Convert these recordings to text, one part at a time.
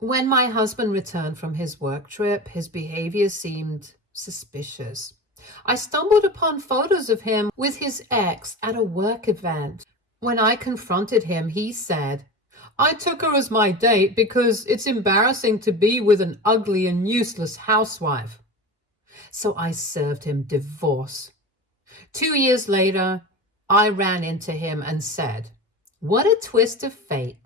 When my husband returned from his work trip, his behavior seemed suspicious. I stumbled upon photos of him with his ex at a work event. When I confronted him, he said, "I took her as my date because it's embarrassing to be with an ugly and useless housewife." So I served him divorce. 2 years later, I ran into him and said, "What a twist of fate."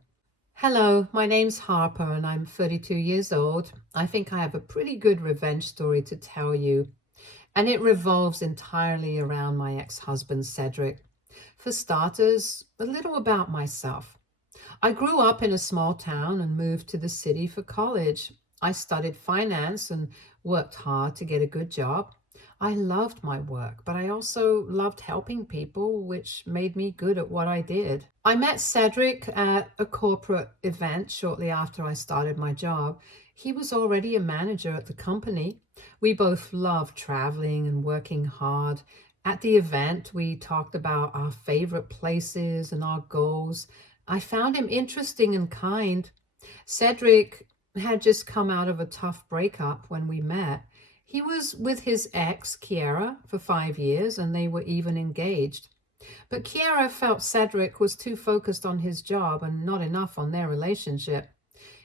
Hello, my name's Harper and I'm 32 years old. I think I have a pretty good revenge story to tell you, and it revolves entirely around my ex-husband, Cedric. For starters, a little about myself. I grew up in a small town and moved to the city for college. I studied finance and worked hard to get a good job. I loved my work, but I also loved helping people, which made me good at what I did. I met Cedric at a corporate event shortly after I started my job. He was already a manager at the company. We both loved traveling and working hard. At the event, we talked about our favorite places and our goals. I found him interesting and kind. Cedric had just come out of a tough breakup when we met. He was with his ex, Kiara, for 5 years, and they were even engaged. But Kiara felt Cedric was too focused on his job and not enough on their relationship.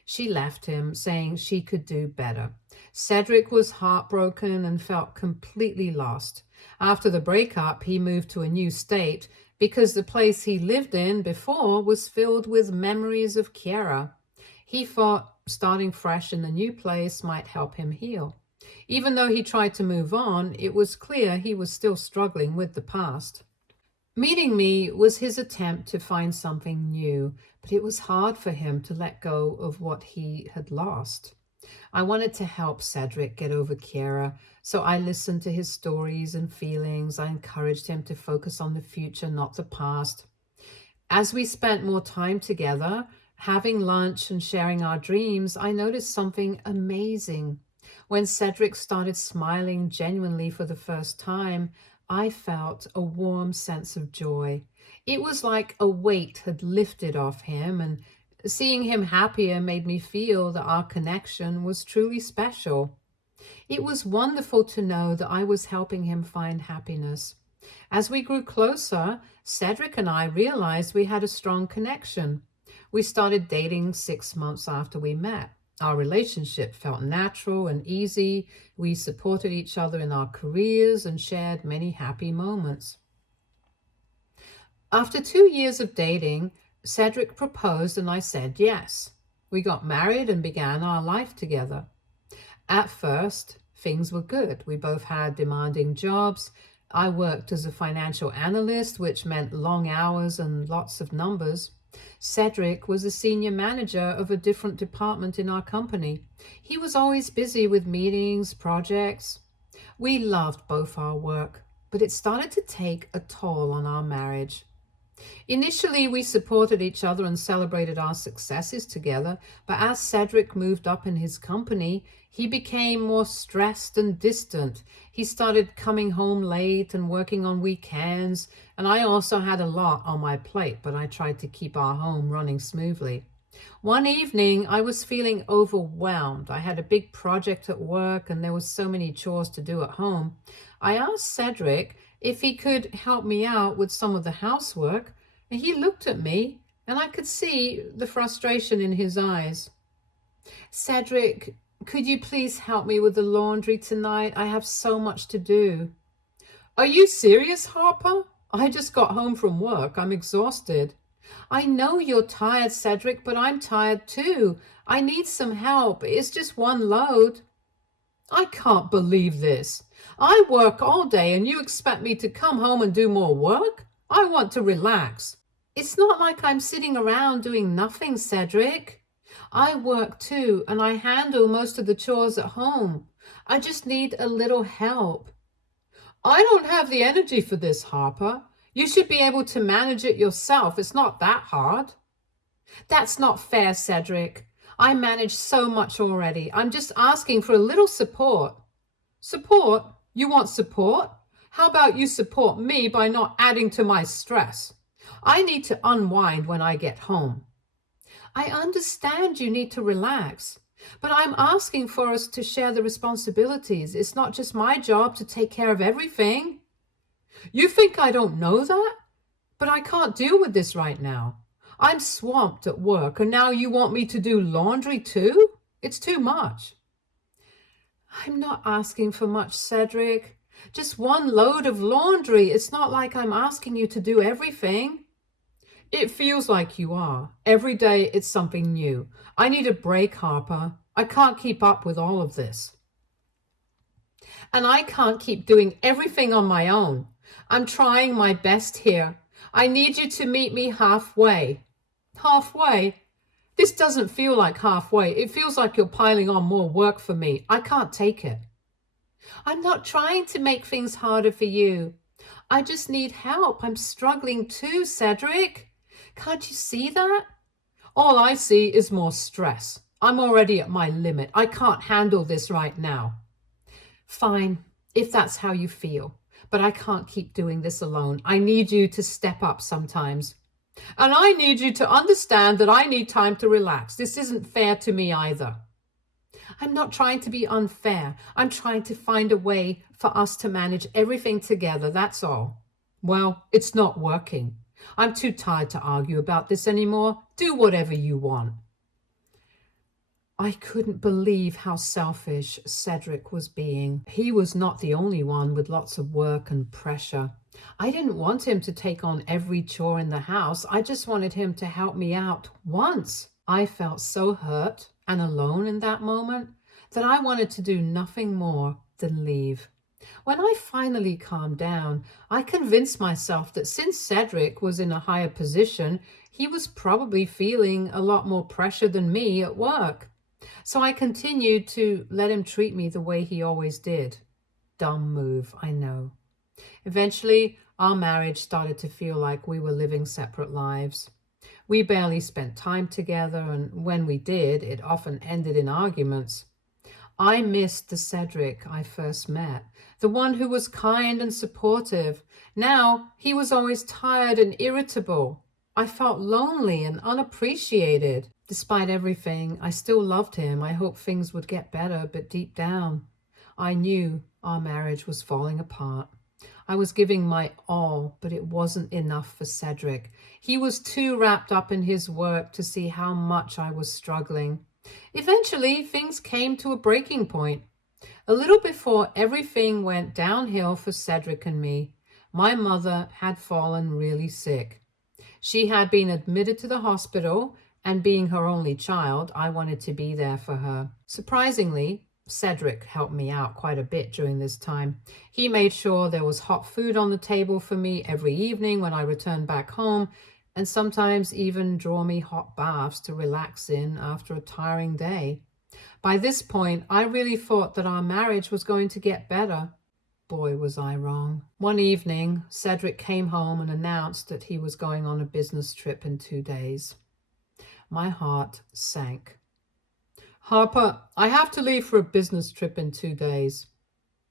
She left him, saying she could do better. Cedric was heartbroken and felt completely lost. After the breakup, he moved to a new state because the place he lived in before was filled with memories of Kiara. He thought starting fresh in the new place might help him heal. Even though he tried to move on, it was clear he was still struggling with the past. Meeting me was his attempt to find something new, but it was hard for him to let go of what he had lost. I wanted to help Cedric get over Kiara, so I listened to his stories and feelings. I encouraged him to focus on the future, not the past. As we spent more time together, having lunch and sharing our dreams, I noticed something amazing. When Cedric started smiling genuinely for the first time, I felt a warm sense of joy. It was like a weight had lifted off him, and seeing him happier made me feel that our connection was truly special. It was wonderful to know that I was helping him find happiness. As we grew closer, Cedric and I realized we had a strong connection. We started dating 6 months after we met. Our relationship felt natural and easy. We supported each other in our careers and shared many happy moments. After 2 years of dating, Cedric proposed and I said yes. We got married and began our life together. At first, things were good. We both had demanding jobs. I worked as a financial analyst, which meant long hours and lots of numbers. Cedric was a senior manager of a different department in our company. He was always busy with meetings, projects. We loved both our work, but it started to take a toll on our marriage. Initially, we supported each other and celebrated our successes together, but as Cedric moved up in his company, he became more stressed and distant. He started coming home late and working on weekends, and I also had a lot on my plate, but I tried to keep our home running smoothly. One evening, I was feeling overwhelmed. I had a big project at work, and there was so many chores to do at home. I asked Cedric if he could help me out with some of the housework, and he looked at me, and I could see the frustration in his eyes. "Cedric, could you please help me with the laundry tonight? I have so much to do." "Are you serious, Harper? I just got home from work. I'm exhausted." "I know you're tired, Cedric, but I'm tired too. I need some help. It's just one load." "I can't believe this. I work all day and you expect me to come home and do more work? I want to relax." "It's not like I'm sitting around doing nothing, Cedric. I work too, and I handle most of the chores at home. I just need a little help." "I don't have the energy for this, Harper. You should be able to manage it yourself. It's not that hard." "That's not fair, Cedric. I manage so much already. I'm just asking for a little support." "Support? You want support? How about you support me by not adding to my stress? I need to unwind when I get home." I understand you need to relax, but I'm asking for us to share the responsibilities. It's not just my job to take care of everything. You think I don't know that? But I can't deal with this right now. I'm swamped at work, and now you want me to do laundry too? It's too much. I'm not asking for much, Cedric. Just one load of laundry. It's not like I'm asking you to do everything. It feels like you are. Every day it's something new. I need a break, Harper. I can't keep up with all of this. And I can't keep doing everything on my own. I'm trying my best here. I need you to meet me halfway. Halfway? This doesn't feel like halfway. It feels like you're piling on more work for me. I can't take it. I'm not trying to make things harder for you. I just need help. I'm struggling too, Cedric. Can't you see that? All I see is more stress. I'm already at my limit. I can't handle this right now. Fine, if that's how you feel. But I can't keep doing this alone. I need you to step up sometimes. And I need you to understand that I need time to relax. This isn't fair to me either. I'm not trying to be unfair. I'm trying to find a way for us to manage everything together, that's all. Well, it's not working. I'm too tired to argue about this anymore. Do whatever you want. I couldn't believe how selfish Cedric was being. He was not the only one with lots of work and pressure. I didn't want him to take on every chore in the house. I just wanted him to help me out once. I felt so hurt and alone in that moment that I wanted to do nothing more than leave. When I finally calmed down, I convinced myself that since Cedric was in a higher position, he was probably feeling a lot more pressure than me at work. So I continued to let him treat me the way he always did. Dumb move, I know. Eventually, our marriage started to feel like we were living separate lives. We barely spent time together, and when we did, it often ended in arguments. I missed the Cedric I first met, the one who was kind and supportive. Now he was always tired and irritable. I felt lonely and unappreciated. Despite everything, I still loved him. I hoped things would get better, but deep down, I knew our marriage was falling apart. I was giving my all, but it wasn't enough for Cedric. He was too wrapped up in his work to see how much I was struggling. Eventually, things came to a breaking point. A little before everything went downhill for Cedric and me, my mother had fallen really sick. She had been admitted to the hospital, and being her only child, I wanted to be there for her. Surprisingly, Cedric helped me out quite a bit during this time. He made sure there was hot food on the table for me every evening when I returned back home, and sometimes even draw me hot baths to relax in after a tiring day. By this point, I really thought that our marriage was going to get better. Boy, was I wrong. One evening, Cedric came home and announced that he was going on a business trip in 2 days. My heart sank. Harper, I have to leave for a business trip in 2 days.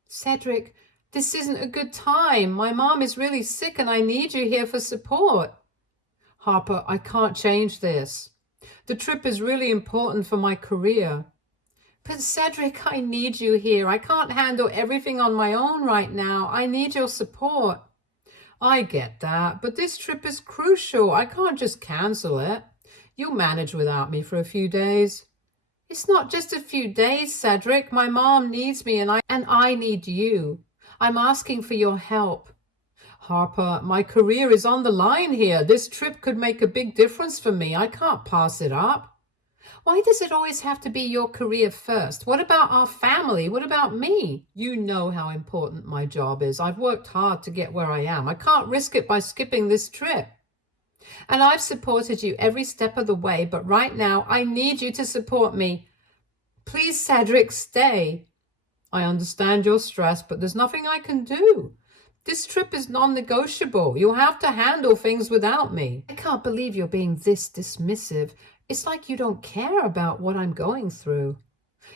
Cedric, this isn't a good time. My mom is really sick and I need you here for support. Harper, I can't change this. The trip is really important for my career. But Cedric, I need you here. I can't handle everything on my own right now. I need your support. I get that, but this trip is crucial. I can't just cancel it. You'll manage without me for a few days. It's not just a few days, Cedric. My mom needs me and I need you. I'm asking for your help. Harper, my career is on the line here. This trip could make a big difference for me. I can't pass it up. Why does it always have to be your career first? What about our family? What about me? You know how important my job is. I've worked hard to get where I am. I can't risk it by skipping this trip. And I've supported you every step of the way, but right now I need you to support me. Please, Cedric, stay. I understand your stress, but there's nothing I can do. This trip is non-negotiable. You'll have to handle things without me. I can't believe you're being this dismissive. It's like you don't care about what I'm going through.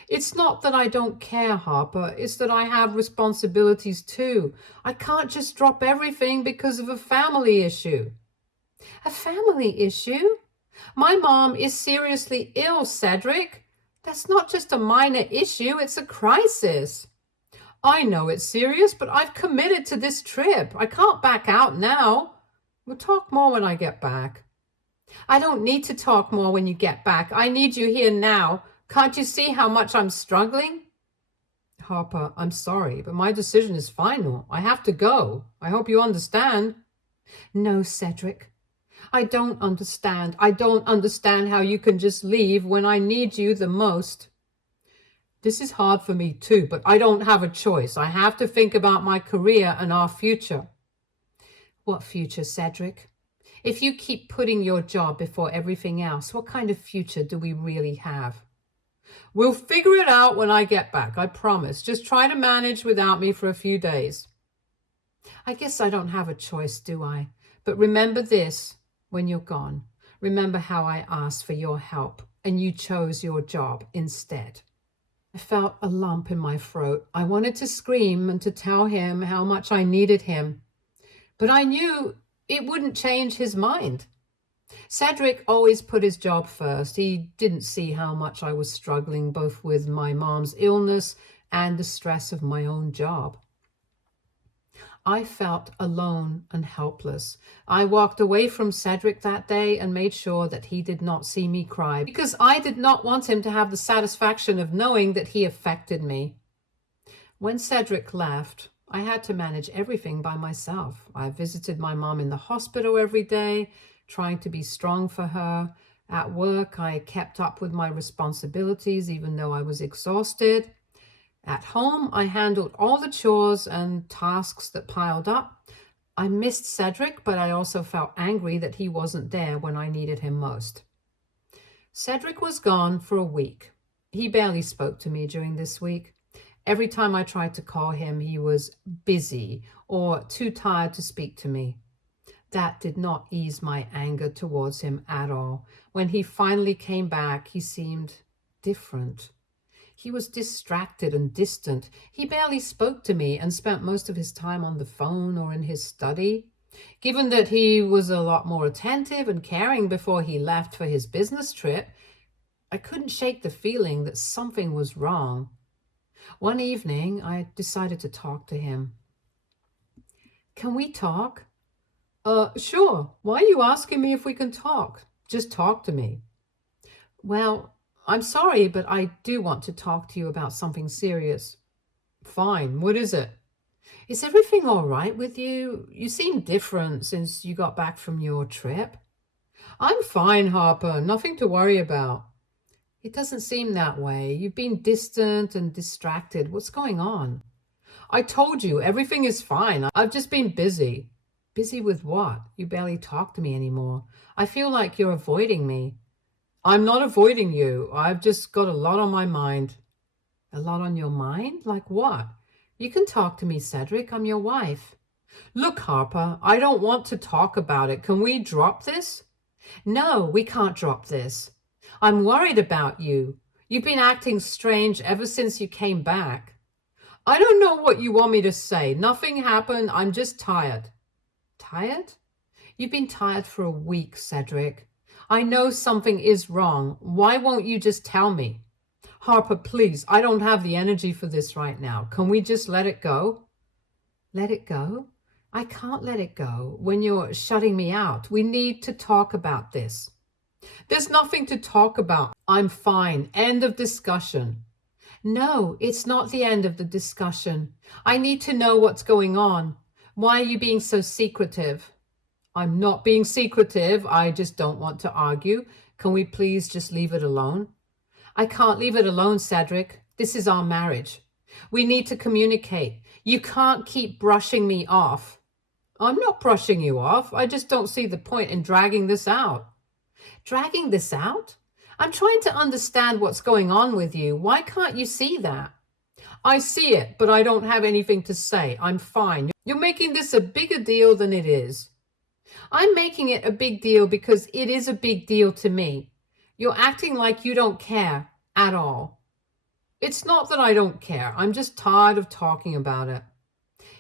It's not that I don't care, Harper. It's that I have responsibilities too. I can't just drop everything because of a family issue. A family issue? My mom is seriously ill, Cedric. That's not just a minor issue, it's a crisis. I know it's serious, but I've committed to this trip. I can't back out now. We'll talk more when I get back. I don't need to talk more when you get back. I need you here now. Can't you see how much I'm struggling? Harper, I'm sorry, but my decision is final. I have to go. I hope you understand. No, Cedric. I don't understand. I don't understand how you can just leave when I need you the most. This is hard for me too, but I don't have a choice. I have to think about my career and our future. What future, Cedric? If you keep putting your job before everything else, what kind of future do we really have? We'll figure it out when I get back, I promise. Just try to manage without me for a few days. I guess I don't have a choice, do I? But remember this when you're gone. Remember how I asked for your help and you chose your job instead. I felt a lump in my throat. I wanted to scream and to tell him how much I needed him. But I knew it wouldn't change his mind. Cedric always put his job first. He didn't see how much I was struggling both with my mom's illness and the stress of my own job. I felt alone and helpless. I walked away from Cedric that day and made sure that he did not see me cry because I did not want him to have the satisfaction of knowing that he affected me. When Cedric left, I had to manage everything by myself. I visited my mom in the hospital every day, trying to be strong for her. At work, I kept up with my responsibilities even though I was exhausted. At home, I handled all the chores and tasks that piled up. I missed Cedric, but I also felt angry that he wasn't there when I needed him most. Cedric was gone for a week. He barely spoke to me during this week. Every time I tried to call him, he was busy or too tired to speak to me. That did not ease my anger towards him at all. When he finally came back, he seemed different. He was distracted and distant. He barely spoke to me and spent most of his time on the phone or in his study. Given that he was a lot more attentive and caring before he left for his business trip, I couldn't shake the feeling that something was wrong. One evening, I decided to talk to him. Can we talk? Sure. Why are you asking me if we can talk? Just talk to me. Well, I'm sorry, but I do want to talk to you about something serious. Fine. What is it? Is everything all right with you? You seem different since you got back from your trip. I'm fine, Harper. Nothing to worry about. It doesn't seem that way. You've been distant and distracted. What's going on? I told you, everything is fine. I've just been busy. Busy with what? You barely talk to me anymore. I feel like you're avoiding me. I'm not avoiding you. I've just got a lot on my mind. A lot on your mind? Like what? You can talk to me, Cedric. I'm your wife. Look, Harper, I don't want to talk about it. Can we drop this? No, we can't drop this. I'm worried about you. You've been acting strange ever since you came back. I don't know what you want me to say. Nothing happened. I'm just tired. Tired? You've been tired for a week, Cedric. I know something is wrong. Why won't you just tell me? Harper, please, I don't have the energy for this right now. Can we just let it go? Let it go? I can't let it go when you're shutting me out. We need to talk about this. There's nothing to talk about. I'm fine. End of discussion. No, it's not the end of the discussion. I need to know what's going on. Why are you being so secretive? I'm not being secretive. I just don't want to argue. Can we please just leave it alone? I can't leave it alone, Cedric. This is our marriage. We need to communicate. You can't keep brushing me off. I'm not brushing you off. I just don't see the point in dragging this out. Dragging this out? I'm trying to understand what's going on with you. Why can't you see that? I see it, but I don't have anything to say. I'm fine. You're making this a bigger deal than it is. I'm making it a big deal because it is a big deal to me. You're acting like you don't care at all. It's not that I don't care. I'm just tired of talking about it.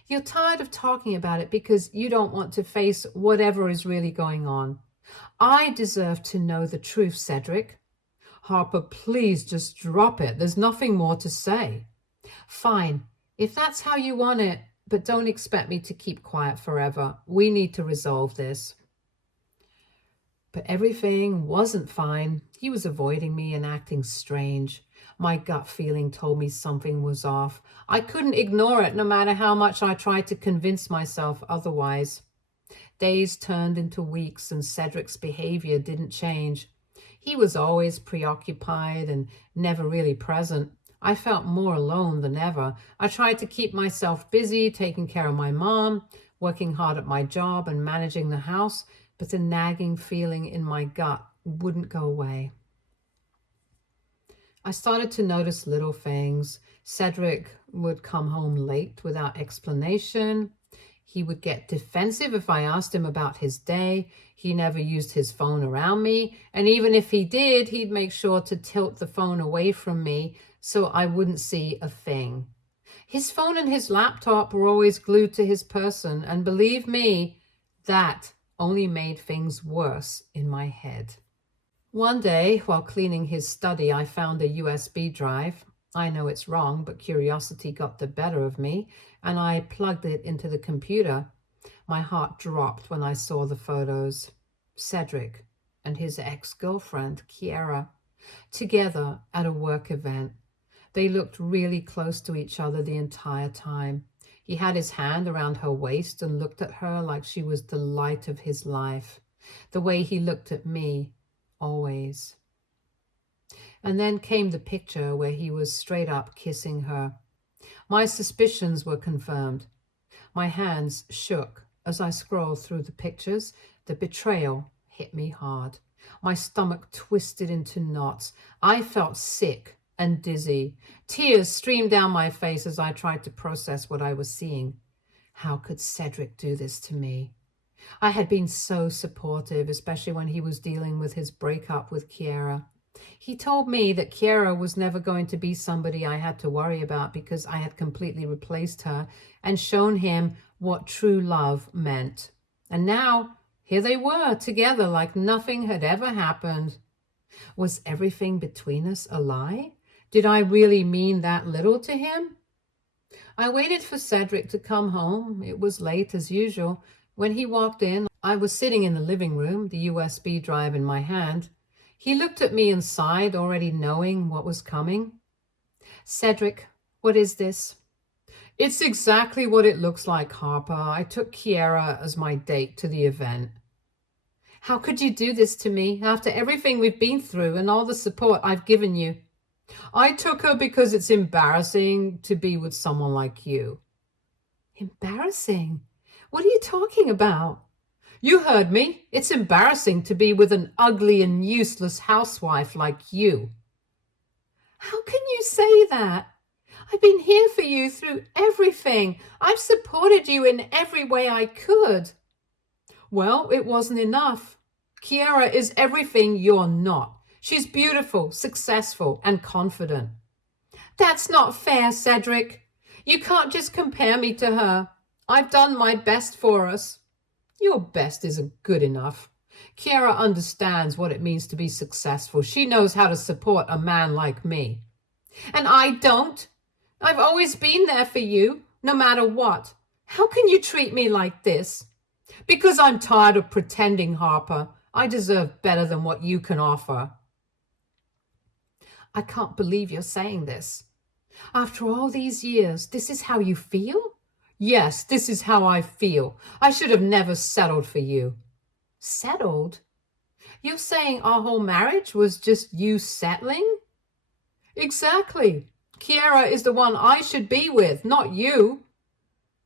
You're tired of talking about it because you don't want to face whatever is really going on. I deserve to know the truth, Cedric. Harper, please just drop it. There's nothing more to say. Fine, if that's how you want it, but don't expect me to keep quiet forever. We need to resolve this. But everything wasn't fine. He was avoiding me and acting strange. My gut feeling told me something was off. I couldn't ignore it no matter how much I tried to convince myself otherwise. Days turned into weeks and Cedric's behavior didn't change. He was always preoccupied and never really present. I felt more alone than ever. I tried to keep myself busy, taking care of my mom, working hard at my job and managing the house, but the nagging feeling in my gut wouldn't go away. I started to notice little things. Cedric would come home late without explanation. He would get defensive if I asked him about his day. He never used his phone around me. And even if he did, he'd make sure to tilt the phone away from me so I wouldn't see a thing. His phone and his laptop were always glued to his person. And believe me, that only made things worse in my head. One day, while cleaning his study, I found a USB drive. I know it's wrong, but curiosity got the better of me, and I plugged it into the computer. My heart dropped when I saw the photos. Cedric and his ex-girlfriend, Kiera, together at a work event. They looked really close to each other the entire time. He had his hand around her waist and looked at her like she was the light of his life. The way he looked at me, always. And then came the picture where he was straight up kissing her. My suspicions were confirmed. My hands shook as I scrolled through the pictures. The betrayal hit me hard. My stomach twisted into knots. I felt sick and dizzy. Tears streamed down my face as I tried to process what I was seeing. How could Cedric do this to me? I had been so supportive, especially when he was dealing with his breakup with Kiera. He told me that Kiera was never going to be somebody I had to worry about because I had completely replaced her and shown him what true love meant. And now, here they were, together like nothing had ever happened. Was everything between us a lie? Did I really mean that little to him? I waited for Cedric to come home. It was late as usual. When he walked in, I was sitting in the living room, the USB drive in my hand. He looked at me and sighed, already knowing what was coming. Cedric, what is this? It's exactly what it looks like, Harper. I took Kiera as my date to the event. How could you do this to me after everything we've been through and all the support I've given you? I took her because it's embarrassing to be with someone like you. Embarrassing? What are you talking about? You heard me. It's embarrassing to be with an ugly and useless housewife like you. How can you say that? I've been here for you through everything. I've supported you in every way I could. Well, it wasn't enough. Kiera is everything you're not. She's beautiful, successful, and confident. That's not fair, Cedric. You can't just compare me to her. I've done my best for us. Your best isn't good enough. Kiera understands what it means to be successful. She knows how to support a man like me. And I don't. I've always been there for you, no matter what. How can you treat me like this? Because I'm tired of pretending, Harper. I deserve better than what you can offer. I can't believe you're saying this. After all these years, this is how you feel? Yes, this is how I feel. I should have never settled for you. Settled? You're saying our whole marriage was just you settling? Exactly. Kiera is the one I should be with, not you.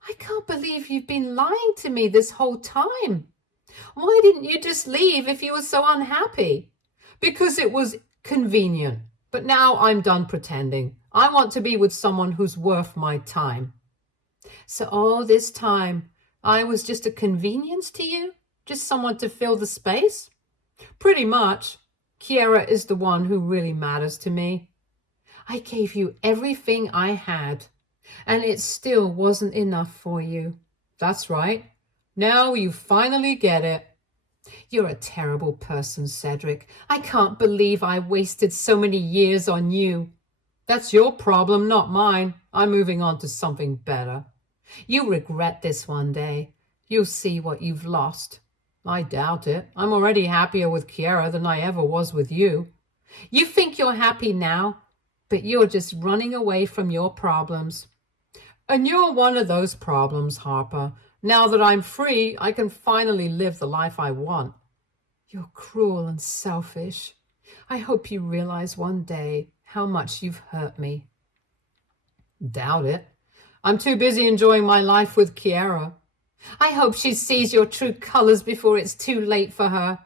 I can't believe you've been lying to me this whole time. Why didn't you just leave if you were so unhappy? Because it was convenient. But now I'm done pretending. I want to be with someone who's worth my time. So all this time, I was just a convenience to you? Just someone to fill the space? Pretty much. Kiera is the one who really matters to me. I gave you everything I had, and it still wasn't enough for you. That's right. Now you finally get it. You're a terrible person, Cedric. I can't believe I wasted so many years on you. That's your problem, not mine. I'm moving on to something better. You'll regret this one day. You'll see what you've lost. I doubt it. I'm already happier with Kiara than I ever was with you. You think you're happy now, but you're just running away from your problems. And you're one of those problems, Harper. Now that I'm free, I can finally live the life I want. You're cruel and selfish. I hope you realize one day how much you've hurt me. Doubt it. I'm too busy enjoying my life with Kiara. I hope she sees your true colors before it's too late for her.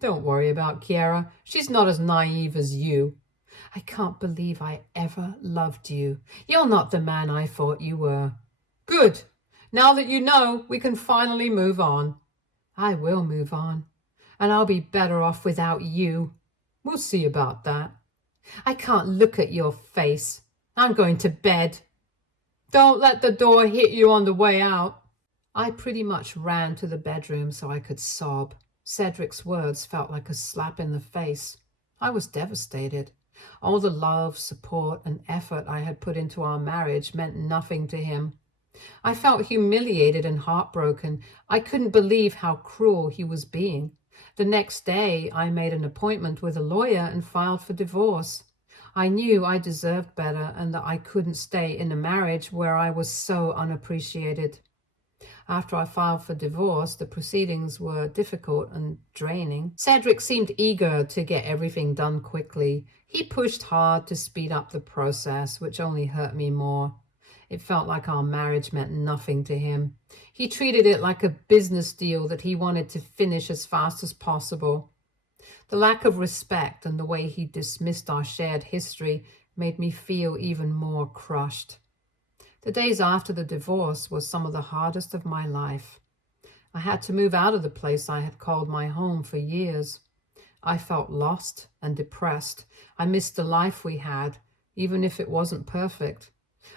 Don't worry about Kiara. She's not as naive as you. I can't believe I ever loved you. You're not the man I thought you were. Good. Now that you know, we can finally move on. I will move on, and I'll be better off without you. We'll see about that. I can't look at your face. I'm going to bed. Don't let the door hit you on the way out. I pretty much ran to the bedroom so I could sob. Cedric's words felt like a slap in the face. I was devastated. All the love, support, and effort I had put into our marriage meant nothing to him. I felt humiliated and heartbroken. I couldn't believe how cruel he was being. The next day, I made an appointment with a lawyer and filed for divorce. I knew I deserved better and that I couldn't stay in a marriage where I was so unappreciated. After I filed for divorce, the proceedings were difficult and draining. Cedric seemed eager to get everything done quickly. He pushed hard to speed up the process, which only hurt me more. It felt like our marriage meant nothing to him. He treated it like a business deal that he wanted to finish as fast as possible. The lack of respect and the way he dismissed our shared history made me feel even more crushed. The days after the divorce were some of the hardest of my life. I had to move out of the place I had called my home for years. I felt lost and depressed. I missed the life we had, even if it wasn't perfect.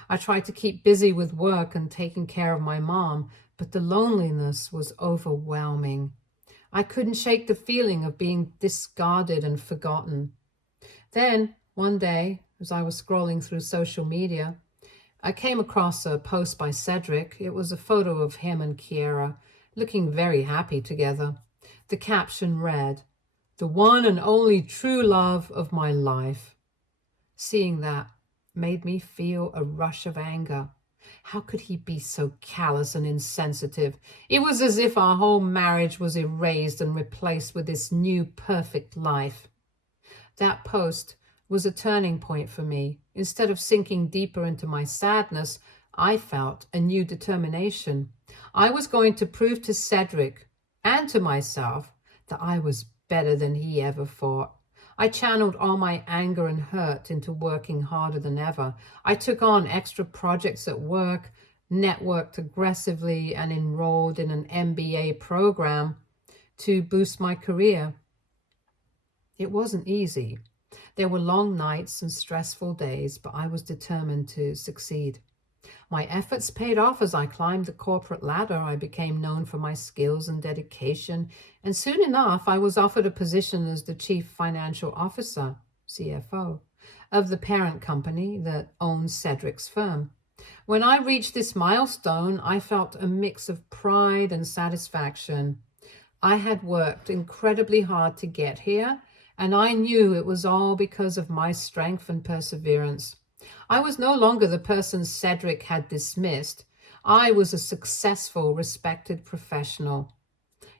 I tried to keep busy with work and taking care of my mom, but the loneliness was overwhelming. I couldn't shake the feeling of being discarded and forgotten. Then, one day, as I was scrolling through social media, I came across a post by Cedric. It was a photo of him and Kiara, looking very happy together. The caption read, "The one and only true love of my life." Seeing that made me feel a rush of anger. How could he be so callous and insensitive? It was as if our whole marriage was erased and replaced with this new perfect life. That post was a turning point for me. Instead of sinking deeper into my sadness, I felt a new determination. I was going to prove to Cedric and to myself that I was better than he ever thought. I channeled all my anger and hurt into working harder than ever. I took on extra projects at work, networked aggressively, and enrolled in an MBA program to boost my career. It wasn't easy. There were long nights and stressful days, but I was determined to succeed. My efforts paid off as I climbed the corporate ladder. I became known for my skills and dedication, and soon enough I was offered a position as the Chief Financial Officer, CFO, of the parent company that owns Cedric's firm. When I reached this milestone, I felt a mix of pride and satisfaction. I had worked incredibly hard to get here, and I knew it was all because of my strength and perseverance. I was no longer the person Cedric had dismissed. I was a successful, respected professional.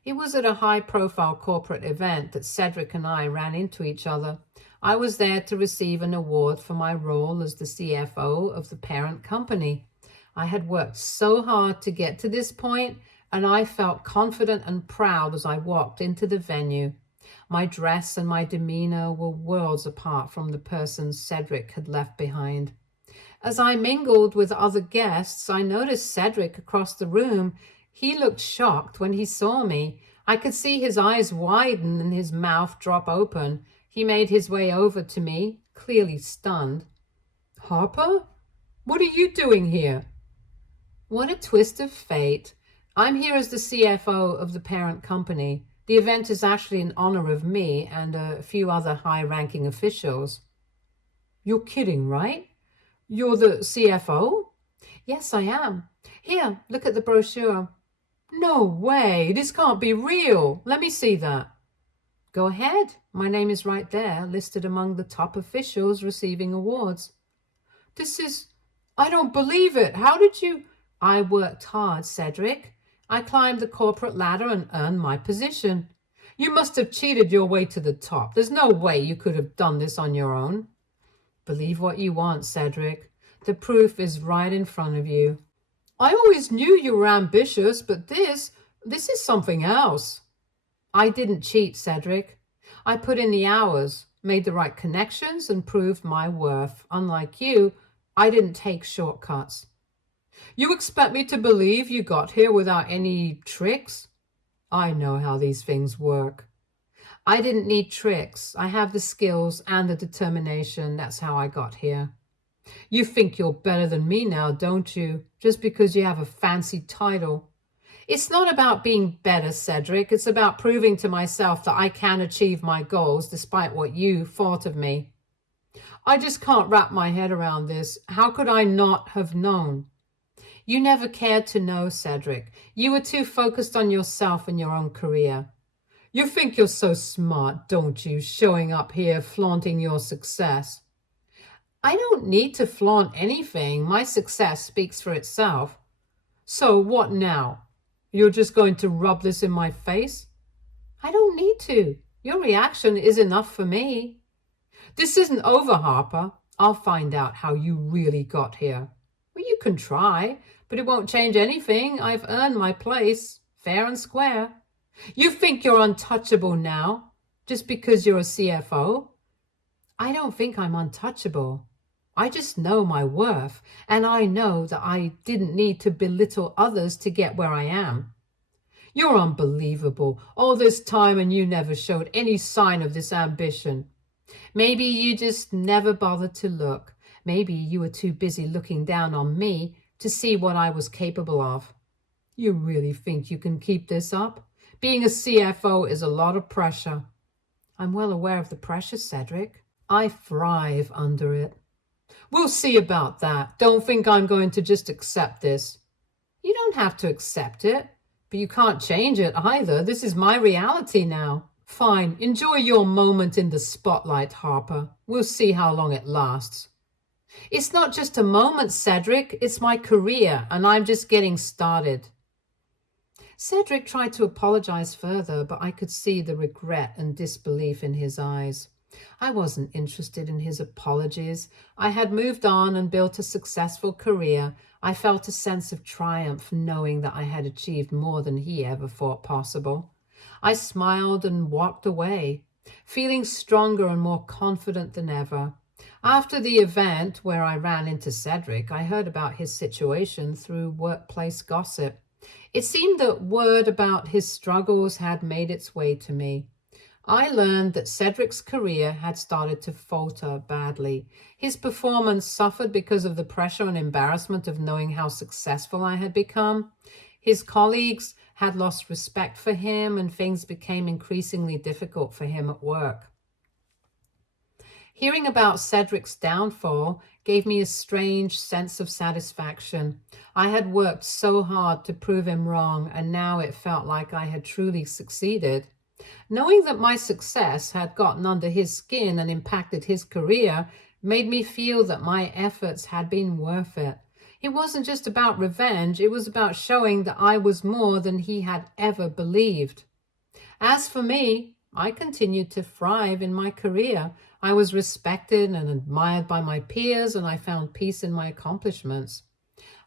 It was at a high-profile corporate event that Cedric and I ran into each other. I was there to receive an award for my role as the CFO of the parent company. I had worked so hard to get to this point, and I felt confident and proud as I walked into the venue. My dress and my demeanor were worlds apart from the person Cedric had left behind. As I mingled with other guests, I noticed Cedric across the room. He looked shocked when he saw me. I could see his eyes widen and his mouth drop open. He made his way over to me, clearly stunned. "Harper? What are you doing here?" What a twist of fate. I'm here as the CFO of the parent company. The event is actually in honor of me and a few other high-ranking officials. You're kidding, right? You're the CFO? Yes, I am. Here, look at the brochure. No way, this can't be real. Let me see that. Go ahead. My name is right there, listed among the top officials receiving awards. I don't believe it. How did you? I worked hard, Cedric. I climbed the corporate ladder and earned my position. You must have cheated your way to the top. There's no way you could have done this on your own. Believe what you want, Cedric. The proof is right in front of you. I always knew you were ambitious, but this is something else. I didn't cheat, Cedric. I put in the hours, made the right connections, and proved my worth. Unlike you, I didn't take shortcuts. You expect me to believe you got here without any tricks? I know how these things work. I didn't need tricks. I have the skills and the determination. That's how I got here. You think you're better than me now, don't you? Just because you have a fancy title. It's not about being better, Cedric. It's about proving to myself that I can achieve my goals despite what you thought of me. I just can't wrap my head around this. How could I not have known? You never cared to know, Cedric. You were too focused on yourself and your own career. You think you're so smart, don't you, showing up here flaunting your success? I don't need to flaunt anything. My success speaks for itself. So what now? You're just going to rub this in my face? I don't need to. Your reaction is enough for me. This isn't over, Harper. I'll find out how you really got here. Well, you can try, but it won't change anything. I've earned my place, fair and square. You think you're untouchable now, just because you're a CFO? I don't think I'm untouchable. I just know my worth, and I know that I didn't need to belittle others to get where I am. You're unbelievable. All this time and you never showed any sign of this ambition. Maybe you just never bothered to look. Maybe you were too busy looking down on me to see what I was capable of. You really think you can keep this up? Being a CFO is a lot of pressure. I'm well aware of the pressure, Cedric. I thrive under it. We'll see about that. Don't think I'm going to just accept this. You don't have to accept it, but you can't change it either. This is my reality now. Fine, enjoy your moment in the spotlight, Harper. We'll see how long it lasts. It's not just a moment, Cedric. It's my career, and I'm just getting started. Cedric tried to apologize further, but I could see the regret and disbelief in his eyes. I wasn't interested in his apologies. I had moved on and built a successful career. I felt a sense of triumph knowing that I had achieved more than he ever thought possible. I smiled and walked away, feeling stronger and more confident than ever. After the event where I ran into Cedric, I heard about his situation through workplace gossip. It seemed that word about his struggles had made its way to me. I learned that Cedric's career had started to falter badly. His performance suffered because of the pressure and embarrassment of knowing how successful I had become. His colleagues had lost respect for him, and things became increasingly difficult for him at work. Hearing about Cedric's downfall gave me a strange sense of satisfaction. I had worked so hard to prove him wrong, and now it felt like I had truly succeeded. Knowing that my success had gotten under his skin and impacted his career made me feel that my efforts had been worth it. It wasn't just about revenge, it was about showing that I was more than he had ever believed. As for me, I continued to thrive in my career. I was respected and admired by my peers, and I found peace in my accomplishments.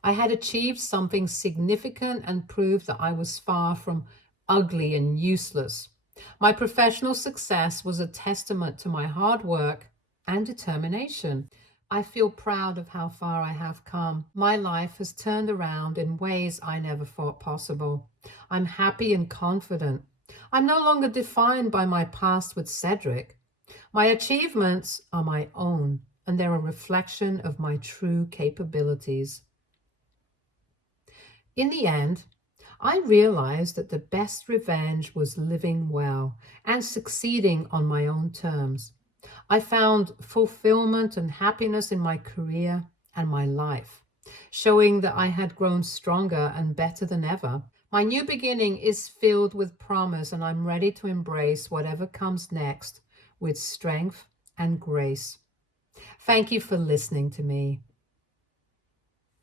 I had achieved something significant and proved that I was far from ugly and useless. My professional success was a testament to my hard work and determination. I feel proud of how far I have come. My life has turned around in ways I never thought possible. I'm happy and confident. I'm no longer defined by my past with Cedric. My achievements are my own, and they're a reflection of my true capabilities. In the end, I realized that the best revenge was living well and succeeding on my own terms. I found fulfillment and happiness in my career and my life, showing that I had grown stronger and better than ever. My new beginning is filled with promise, and I'm ready to embrace whatever comes next with strength and grace. Thank you for listening to me.